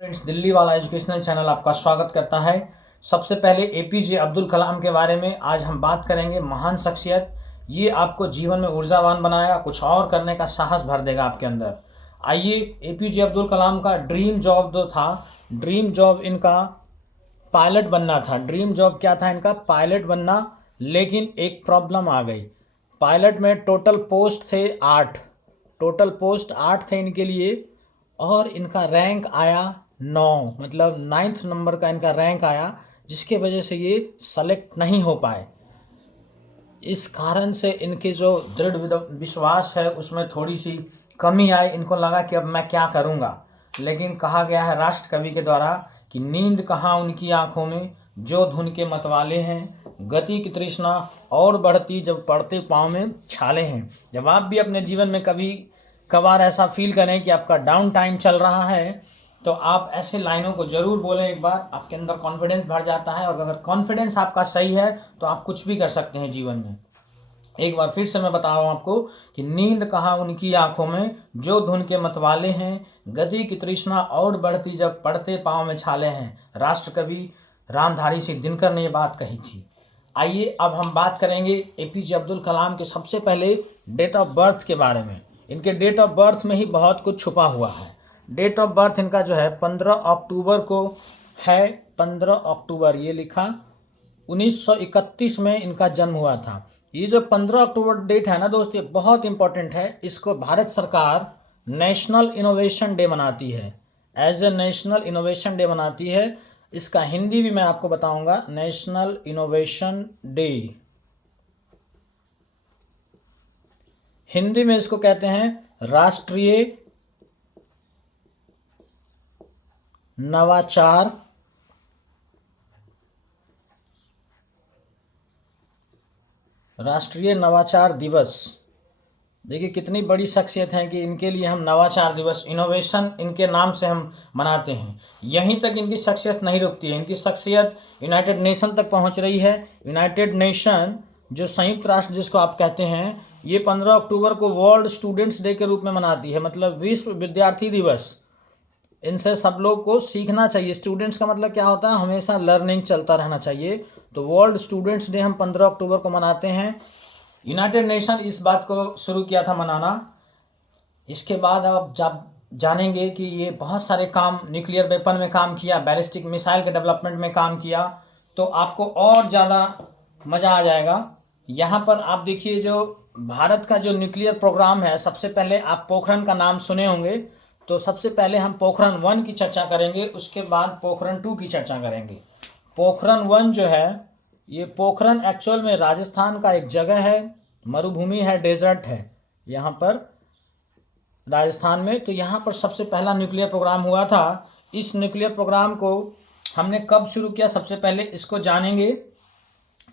Friends, Delhi वाला educational channel आपका स्वागत करता है। सबसे पहले एपीजे अब्दुल कलाम के बारे में आज हम बात करेंगे। महान शख्सियत, ये आपको जीवन में ऊर्जावान बनाएगा, कुछ और करने का साहस भर देगा आपके अंदर। आइए, एपीजे अब्दुल कलाम का ड्रीम जॉब जो था, ड्रीम जॉब इनका पायलट बनना था। ड्रीम जॉब क्या था इनका? पायलट बनना। लेकिन एक प्रॉब्लम आ गई। पायलट में टोटल पोस्ट थे 8, टोटल पोस्ट 8 थे इनके लिए, और इनका रैंक आया 9, मतलब 9th नंबर का इनका रैंक आया, जिसके वजह से ये सेलेक्ट नहीं हो पाए। इस कारण से इनके जो दृढ़ विश्वास है उसमें थोड़ी सी कमी आई। इनको लगा कि अब मैं क्या करूँगा। लेकिन कहा गया है राष्ट्र कवि के द्वारा कि नींद कहाँ उनकी आंखों में जो धुन के मतवाले हैं, गति की तृष्णा और बढ़ती जब पड़ते पाँव में छाले हैं। जब आप भी अपने जीवन में कभी कभार ऐसा फील करें कि आपका डाउन टाइम चल रहा है, तो आप ऐसे लाइनों को ज़रूर बोलें। एक बार आपके अंदर कॉन्फिडेंस भर जाता है, और अगर कॉन्फिडेंस आपका सही है तो आप कुछ भी कर सकते हैं जीवन में। एक बार फिर से मैं बता रहा हूँ आपको कि नींद कहाँ उनकी आंखों में जो धुन के मतवाले हैं, गति की तृष्णा और बढ़ती जब पड़ते पाँव में छाले हैं। राष्ट्र कवि रामधारी सिंह दिनकर ने ये बात कही थी। आइए अब हम बात करेंगे एपीजे अब्दुल कलाम के सबसे पहले डेट ऑफ बर्थ के बारे में। इनके डेट ऑफ बर्थ में ही बहुत कुछ छुपा हुआ है। डेट ऑफ बर्थ इनका जो है 15 अक्टूबर को है। 15 अक्टूबर ये लिखा, 1931 में इनका जन्म हुआ था। ये जो 15 अक्टूबर डेट है ना दोस्त, ये बहुत इंपॉर्टेंट है। इसको भारत सरकार नेशनल इनोवेशन डे मनाती है, as a national innovation day मनाती है। इसका हिंदी भी मैं आपको बताऊंगा, नेशनल इनोवेशन डे। हिंदी में इसको कहते हैं राष्ट्रीय नवाचार दिवस। देखिए कितनी बड़ी शख्सियत है कि इनके लिए हम नवाचार दिवस, इनोवेशन इनके नाम से हम मनाते हैं। यहीं तक इनकी शख्सियत नहीं रुकती है, इनकी शख्सियत यूनाइटेड नेशन तक पहुंच रही है। यूनाइटेड नेशन जो संयुक्त राष्ट्र जिसको आप कहते हैं, ये 15 अक्टूबर को वर्ल्ड स्टूडेंट्स डे के रूप में मनाती है, मतलब विश्व विद्यार्थी दिवस। इनसे सब लोग को सीखना चाहिए। स्टूडेंट्स का मतलब क्या होता है? हमेशा लर्निंग चलता रहना चाहिए। तो वर्ल्ड स्टूडेंट्स डे हम 15 अक्टूबर को मनाते हैं। यूनाइटेड नेशन इस बात को शुरू किया था मनाना। इसके बाद आप जब जानेंगे कि ये बहुत सारे काम, न्यूक्लियर वेपन में काम किया, बैलिस्टिक मिसाइल के डेवलपमेंट में काम किया, तो आपको और ज़्यादा मज़ा आ जाएगा। यहाँ पर आप देखिए, जो भारत का जो न्यूक्लियर प्रोग्राम है, सबसे पहले आप पोखरण का नाम सुने होंगे। तो सबसे पहले हम पोखरण 1 की चर्चा करेंगे, उसके बाद पोखरण 2 की चर्चा करेंगे। पोखरण 1 जो है, ये पोखरण एक्चुअल में राजस्थान का एक जगह है, मरुभूमि है, डेजर्ट है यहाँ पर राजस्थान में। तो यहाँ पर सबसे पहला न्यूक्लियर प्रोग्राम हुआ था। इस न्यूक्लियर प्रोग्राम को हमने कब शुरू किया, सबसे पहले इसको जानेंगे।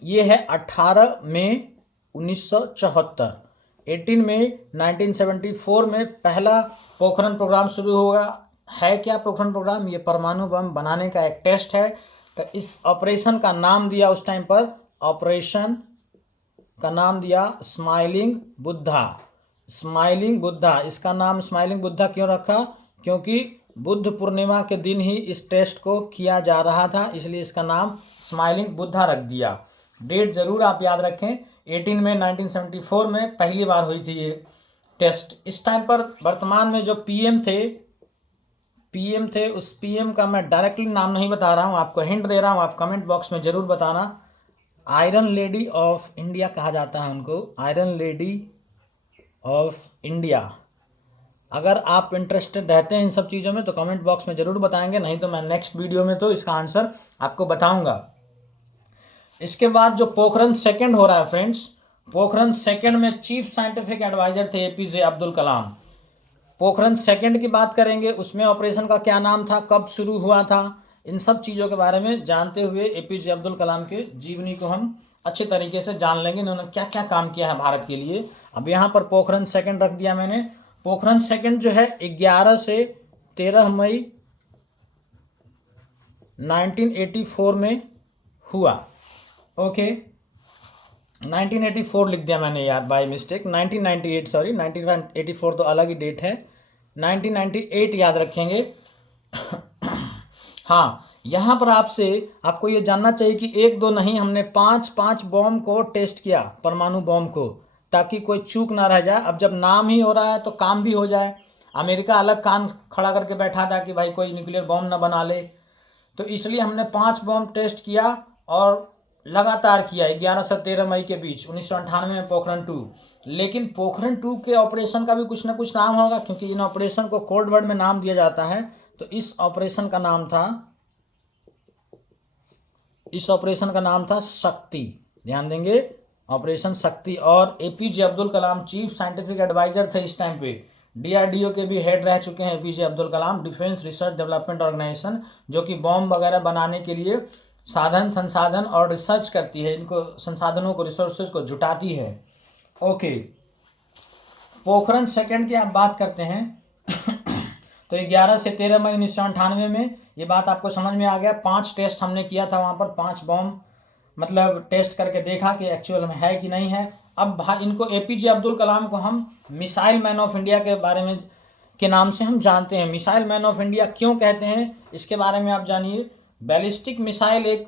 ये है 18 मई 1974। 18 मई 1974 में पहला पोखरण प्रोग्राम शुरू होगा। है क्या पोखरण प्रोग्राम? ये परमाणु बम बनाने का एक टेस्ट है। तो इस ऑपरेशन का नाम दिया उस टाइम पर, ऑपरेशन का नाम दिया स्माइलिंग बुद्धा। स्माइलिंग बुद्धा, इसका नाम स्माइलिंग बुद्धा क्यों रखा? क्योंकि बुद्ध पूर्णिमा के दिन ही इस टेस्ट को किया जा रहा था, इसलिए इसका नाम स्माइलिंग बुद्धा रख दिया। डेट ज़रूर आप याद रखें, 18 मई 1974 में पहली बार हुई थी ये टेस्ट। इस टाइम पर वर्तमान में जो पीएम थे, उस पीएम का मैं डायरेक्टली नाम नहीं बता रहा हूँ, आपको हिंट दे रहा हूँ, आप कमेंट बॉक्स में ज़रूर बताना। आयरन लेडी ऑफ इंडिया कहा जाता है उनको, आयरन लेडी ऑफ इंडिया। अगर आप इंटरेस्टेड रहते हैं इन सब चीज़ों में तो कमेंट बॉक्स में ज़रूर बताएंगे, नहीं तो मैं नेक्स्ट वीडियो में तो इसका आंसर आपको बताऊंगा। इसके बाद जो पोखरण 2 हो रहा है फ्रेंड्स, पोखरण 2 में चीफ साइंटिफिक एडवाइजर थे एपीजे अब्दुल कलाम। पोखरण 2 की बात करेंगे, उसमें ऑपरेशन का क्या नाम था, कब शुरू हुआ था, इन सब चीज़ों के बारे में जानते हुए एपीजे अब्दुल कलाम के जीवनी को हम अच्छे तरीके से जान लेंगे, इन्होंने क्या क्या काम किया है भारत के लिए। अब यहाँ पर पोखरण 2 रख दिया मैंने। पोखरण 2 जो है 11 से 13 मई 1984 में हुआ। ओके, 1984 लिख दिया मैंने यार बाय मिस्टेक, 1998 सॉरी, 1984 तो अलग ही डेट है, 1998 याद रखेंगे। हाँ, यहाँ पर आपको ये जानना चाहिए कि एक दो नहीं, हमने 5 बॉम्ब को टेस्ट किया, परमाणु बॉम्ब को, ताकि कोई चूक ना रह जाए। अब जब नाम ही हो रहा है तो काम भी हो जाए। अमेरिका अलग कान खड़ा करके बैठा था कि भाई कोई न्यूक्लियर बॉम्ब ना बना ले, तो इसलिए हमने 5 बॉम्ब टेस्ट किया और लगातार किया 11 से 13 मई के बीच 1998 में पोखरण-2। लेकिन पोखरण-2 के ऑपरेशन का भी कुछ ना कुछ नाम होगा, क्योंकि इन ऑपरेशन को कोड वर्ड में नाम दिया जाता है। तो इस ऑपरेशन का नाम था शक्ति। ध्यान देंगे, ऑपरेशन शक्ति। और APJ Abdul Kalam chief scientific adviser थे इस टाइम पे। डीआरडीओ के भी हेड रह चुके हैं APJ Abdul Kalam, defence research development organisation, जो कि बॉम्ब वगैरह बनाने के लिए साधन संसाधन और रिसर्च करती है, इनको संसाधनों को, रिसोर्सेज को जुटाती है। ओके, पोखरण सेकंड की आप बात करते हैं तो 11 से 13 मई 1998 में ये बात आपको समझ में आ गया। 5 टेस्ट हमने किया था वहाँ पर, 5 बॉम्ब मतलब टेस्ट करके देखा कि एक्चुअल में है कि नहीं है। अब इनको एपीजे अब्दुल कलाम को हम मिसाइल मैन ऑफ इंडिया के बारे में के नाम से हम जानते हैं। मिसाइल मैन ऑफ इंडिया क्यों कहते हैं, इसके बारे में आप जानिए। बैलिस्टिक मिसाइल एक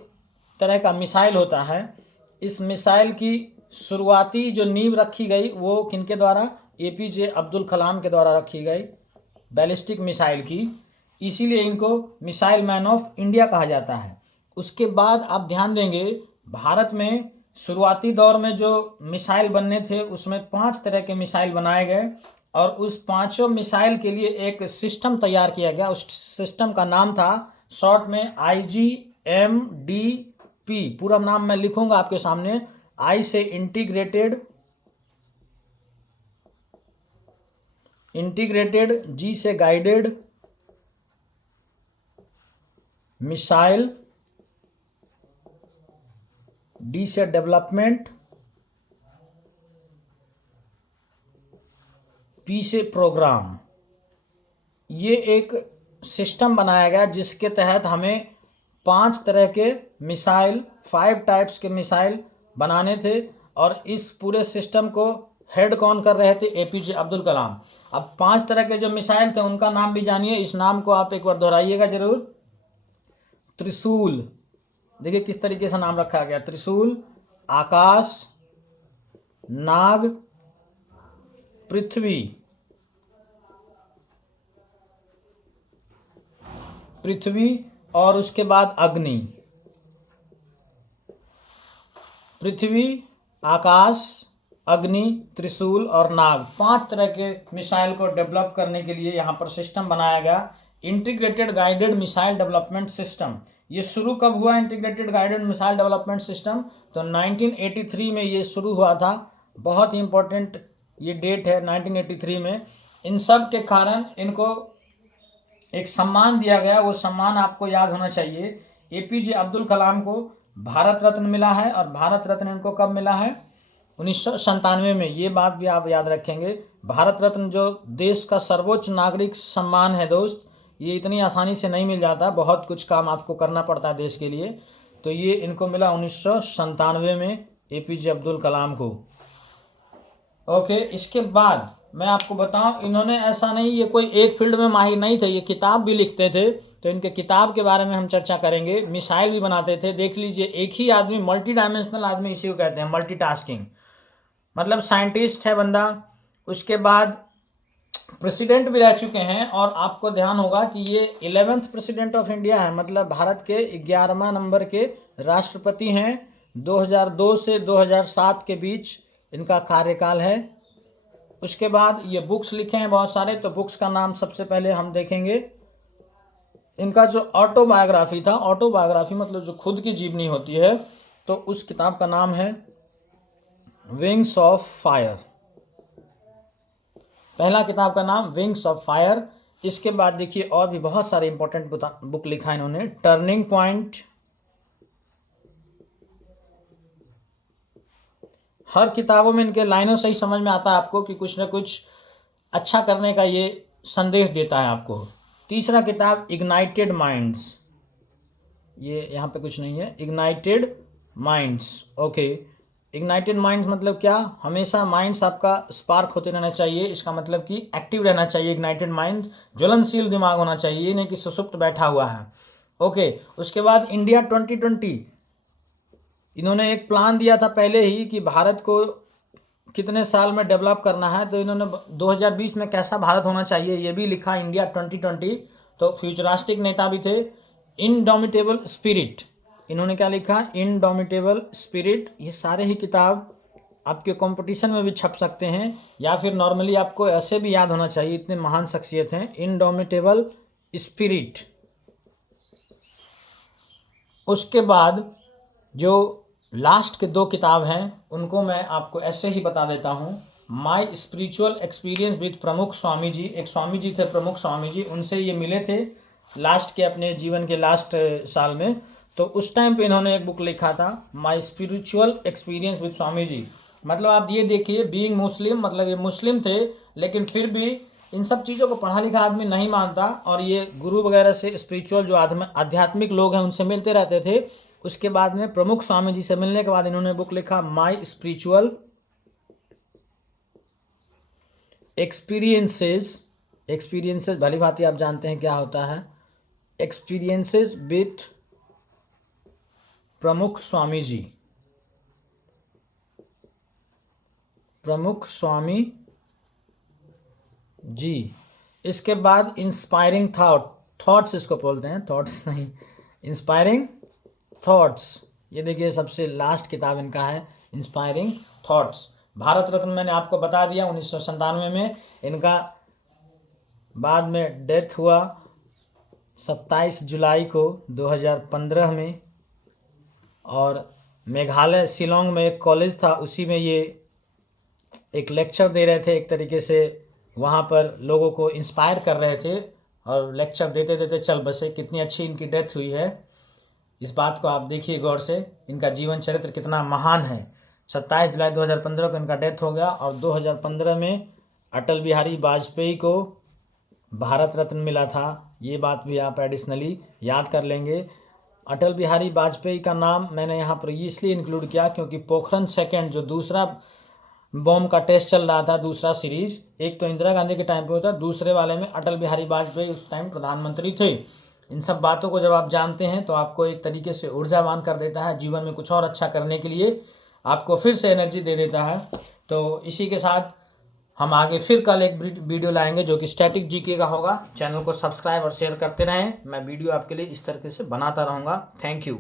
तरह का मिसाइल होता है। इस मिसाइल की शुरुआती जो नींव रखी गई वो किनके द्वारा, एपीजे अब्दुल कलाम के द्वारा रखी गई, बैलिस्टिक मिसाइल की। इसीलिए इनको मिसाइल मैन ऑफ इंडिया कहा जाता है। उसके बाद आप ध्यान देंगे, भारत में शुरुआती दौर में जो मिसाइल बनने थे उसमें 5 तरह के मिसाइल बनाए गए, और उस 5 मिसाइल के लिए एक सिस्टम तैयार किया गया। उस सिस्टम का नाम था शॉर्ट में IGMDP। पूरा नाम मैं लिखूंगा आपके सामने। आई से इंटीग्रेटेड, जी से गाइडेड मिसाइल, डी से डेवलपमेंट, पी से प्रोग्राम। ये एक सिस्टम बनाया गया जिसके तहत हमें 5 तरह के मिसाइल, 5 टाइप्स के मिसाइल बनाने थे। और इस पूरे सिस्टम को हेड कौन कर रहे थे, एपीजे अब्दुल कलाम। अब 5 तरह के जो मिसाइल थे उनका नाम भी जानिए। इस नाम को आप एक बार दोहराइएगा जरूर। त्रिशूल, देखिए किस तरीके से नाम रखा गया, त्रिशूल, आकाश, नाग, पृथ्वी और उसके बाद अग्नि। पृथ्वी, आकाश, अग्नि, त्रिशूल और नाग, 5 तरह के मिसाइल को डेवलप करने के लिए यहाँ पर सिस्टम बनाया गया, integrated guided missile development system. ये शुरू कब हुआ integrated guided missile development system, तो 1983 में ये शुरू हुआ था। बहुत ही इंपॉर्टेंट ये डेट है 1983 में। इन सब के कारण इनको एक सम्मान दिया गया, वो सम्मान आपको याद होना चाहिए। एपीजे अब्दुल कलाम को भारत रत्न मिला है, और भारत रत्न इनको कब मिला है, 1997 में। ये बात भी आप याद रखेंगे। भारत रत्न जो देश का सर्वोच्च नागरिक सम्मान है दोस्त, ये इतनी आसानी से नहीं मिल जाता, बहुत कुछ काम आपको करना पड़ता है देश के लिए। तो ये इनको मिला 1997 में, एपीजे अब्दुल कलाम को। ओके, इसके बाद मैं आपको बताऊं, इन्होंने ऐसा नहीं, ये कोई एक फील्ड में माहिर नहीं थे, ये किताब भी लिखते थे। तो इनके किताब के बारे में हम चर्चा करेंगे। मिसाइल भी बनाते थे। देख लीजिए, एक ही आदमी, मल्टी डायमेंशनल आदमी इसी को कहते हैं, मल्टीटास्किंग, मतलब साइंटिस्ट है बंदा, उसके बाद प्रेसिडेंट भी रह चुके हैं। और आपको ध्यान होगा कि ये 11th प्रेसिडेंट ऑफ इंडिया है, मतलब भारत के 11वां नंबर के राष्ट्रपति हैं। 2002 से 2007 के बीच इनका कार्यकाल है। उसके बाद ये बुक्स लिखे हैं बहुत सारे, तो बुक्स का नाम सबसे पहले हम देखेंगे। इनका जो ऑटोबायोग्राफी था, ऑटोबायोग्राफी मतलब जो खुद की जीवनी होती है, तो उस किताब का नाम है विंग्स ऑफ फायर। पहला किताब का नाम विंग्स ऑफ फायर। इसके बाद देखिए और भी बहुत सारे इंपॉर्टेंट बुक लिखा है इन्होंने। टर्निंग पॉइंट, हर किताबों में इनके लाइनों से ही समझ में आता है आपको कि कुछ ना कुछ अच्छा करने का ये संदेश देता है आपको। तीसरा किताब इग्नाइटेड माइंड्स, ये यहाँ पे कुछ नहीं है, ignited minds. Okay, ignited minds मतलब क्या, हमेशा माइंड्स आपका स्पार्क होते रहना चाहिए। इसका मतलब कि एक्टिव रहना चाहिए। इग्नाइटेड माइंड्स, ज्वलनशील दिमाग होना चाहिए, ये नहीं कि सुसुप्त बैठा हुआ है। ओके, उसके बाद इंडिया 2020, इन्होंने एक प्लान दिया था पहले ही कि भारत को कितने साल में डेवलप करना है, तो इन्होंने 2020 में कैसा भारत होना चाहिए ये भी लिखा, इंडिया 2020। तो फ्यूचरास्टिक नेता भी थे। इनडोमिटेबल स्पिरिट, इन्होंने क्या लिखा, इनडोमिटेबल स्पिरिट। ये सारे ही किताब आपके कंपटीशन में भी छप सकते हैं, या फिर नॉर्मली आपको ऐसे भी याद होना चाहिए, इतने महान शख्सियत हैं। Indomitable spirit. उसके बाद जो लास्ट के 2 किताब हैं उनको मैं आपको ऐसे ही बता देता हूँ। माई स्पिरिचुअल एक्सपीरियंस विद प्रमुख स्वामी जी, एक स्वामी जी थे प्रमुख स्वामी जी, उनसे ये मिले थे लास्ट के अपने जीवन के लास्ट साल में। तो उस टाइम पे इन्होंने एक बुक लिखा था, my spiritual experience with Swami ji. मतलब आप ये देखिए, बीइंग मुस्लिम, मतलब ये मुस्लिम थे लेकिन फिर भी इन सब चीज़ों को पढ़ा लिखा आदमी नहीं मानता, और ये गुरु वगैरह से, स्पिरिचुअल जो आध्यात्मिक लोग हैं उनसे मिलते रहते थे। उसके बाद में प्रमुख स्वामी जी से मिलने के बाद इन्होंने बुक लिखा, माई स्पिरिचुअल एक्सपीरियंसेस। एक्सपीरियंसेस भली भांति आप जानते हैं क्या होता है, एक्सपीरियंसेस विथ प्रमुख स्वामी जी, प्रमुख स्वामी जी। इसके बाद इंस्पायरिंग थॉट्स इसको बोलते हैं, थॉट्स नहीं, इंस्पायरिंग थॉट्स। ये देखिए सबसे लास्ट किताब इनका है, इंस्पायरिंग थॉट्स। भारत रत्न मैंने आपको बता दिया 1997 में इनका, बाद में डेथ हुआ 27 जुलाई को 2015 में। और मेघालय शिलोंग में एक कॉलेज था, उसी में ये एक लेक्चर दे रहे थे, एक तरीके से वहाँ पर लोगों को इंस्पायर कर रहे थे, और लेक्चर देते देते चल बसे। कितनी अच्छी इनकी डेथ हुई है, इस बात को आप देखिए गौर से, इनका जीवन चरित्र कितना महान है। 27 जुलाई 2015 को इनका डेथ हो गया, और 2015 में अटल बिहारी वाजपेयी को भारत रत्न मिला था। ये बात भी आप एडिशनली याद कर लेंगे। अटल बिहारी वाजपेयी का नाम मैंने यहाँ पर इसलिए इंक्लूड किया क्योंकि पोखरण सेकेंड, जो दूसरा बॉम्ब का टेस्ट चल रहा था, दूसरा सीरीज, एक तो इंदिरा गांधी के टाइम पे होता, दूसरे वाले में अटल बिहारी वाजपेयी उस टाइम प्रधानमंत्री थे। इन सब बातों को जब आप जानते हैं तो आपको एक तरीके से ऊर्जावान कर देता है, जीवन में कुछ और अच्छा करने के लिए आपको फिर से एनर्जी दे देता है। तो इसी के साथ हम आगे फिर कल एक वीडियो लाएंगे जो कि स्टैटिक जीके का होगा। चैनल को सब्सक्राइब और शेयर करते रहें, मैं वीडियो आपके लिए इस तरीके से बनाता रहूँगा। Thank you.